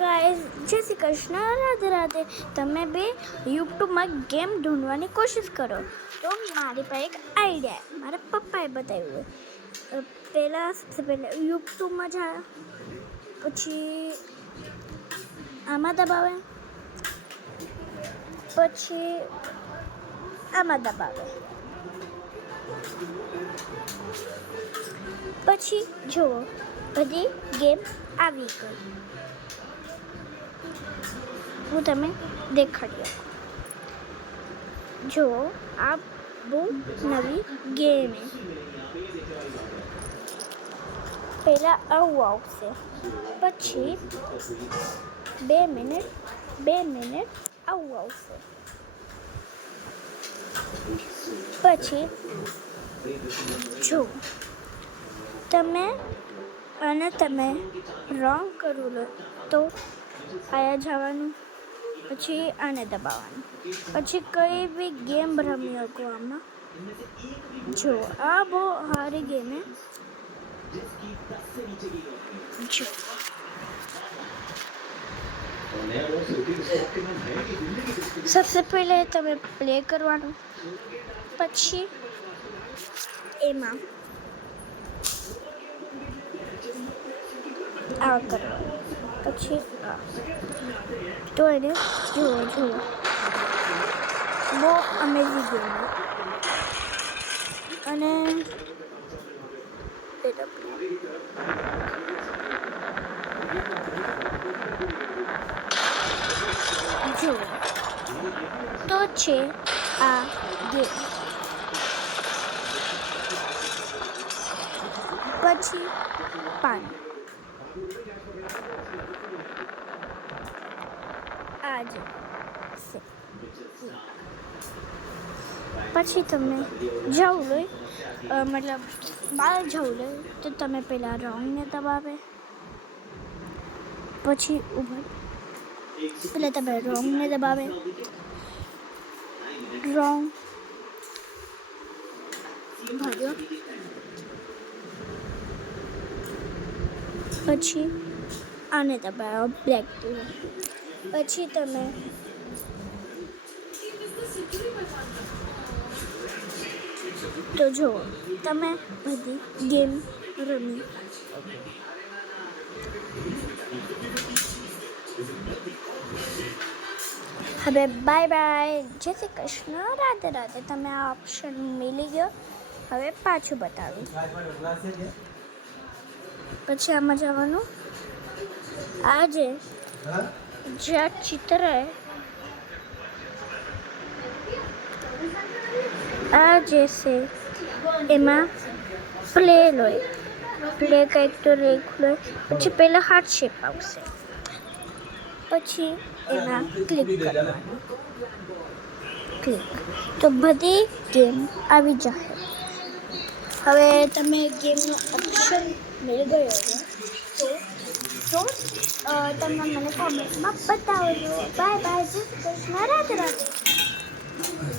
Guys, જય શ્રી કૃષ્ણ, રાધે રાધે. તમે બે યુટ્યુબમાં ગેમ ઢૂંઢવાની કોશિશ કરો તો મારી પાસે એક આઈડિયા મારા પપ્પાએ બતાવ્યું. સૌથી પહેલાં યુટ્યુબમાં જાય, પછી આમાં દબાવે, પછી આમાં દબાવે, પછી જુઓ બધી ગેમ આવી ગઈ. હું તમે દેખાડી આપું. જુઓ, આ બહુ નવી ગેમ છે. પહેલાં આવું આવશે, પછી 2 મિનિટ આવું આવશે, પછી જો તમે રોંગ કરી લો તો આયા જવાનું, પછી આને દબાવવાનું, પછી કઈ બી ગેમ રમી શકો આમાં. જો આ બહુ સારી ગેમ છે. જો સૌથી પહેલે તમે પ્લે કરવાનું, પછી એમાં આ કરવાનું, પછી આ તો એને જુઓ બહુ અમેઝિંગ ગેમ. અને જુઓ તો છે આ ગેમ. પછી પાણી આ જ છે. પછી તમને જવું લે, મતલબ બહાર જવું લે તો તમે પહેલાં રોંગને દબાવે, પછી પહેલાં તમે રોંગને દબાવે, રોંગ ભાગ્યો, પછી આને દબાવો બ્લેક, પછી તમે તો જુઓ તમે બધી ગેમ રમી. હવે બાય બાય, જય શ્રી કૃષ્ણ, રાધે રાધે. તમે આ ઓપ્શન મિલી ગયો. હવે પાછું બતાવ્યું, પછી આમાં જવાનું. આ જે ચિત્ર આ જે છે એમાં પ્લે કંઈક તો લખ્યું, પછી પહેલાં હાર્ટ શેપ આવશે, પછી એમાં ક્લિક કરવાનું, તો બધી ગેમ આવી જશે. હવે તમે ગેમનો ઓપ્શન મળી ગયો તો તમે મને કોમેન્ટમાં બતાવજો. બાય બાય, જય શ્રી કૃષ્ણ, રાધે રાધે.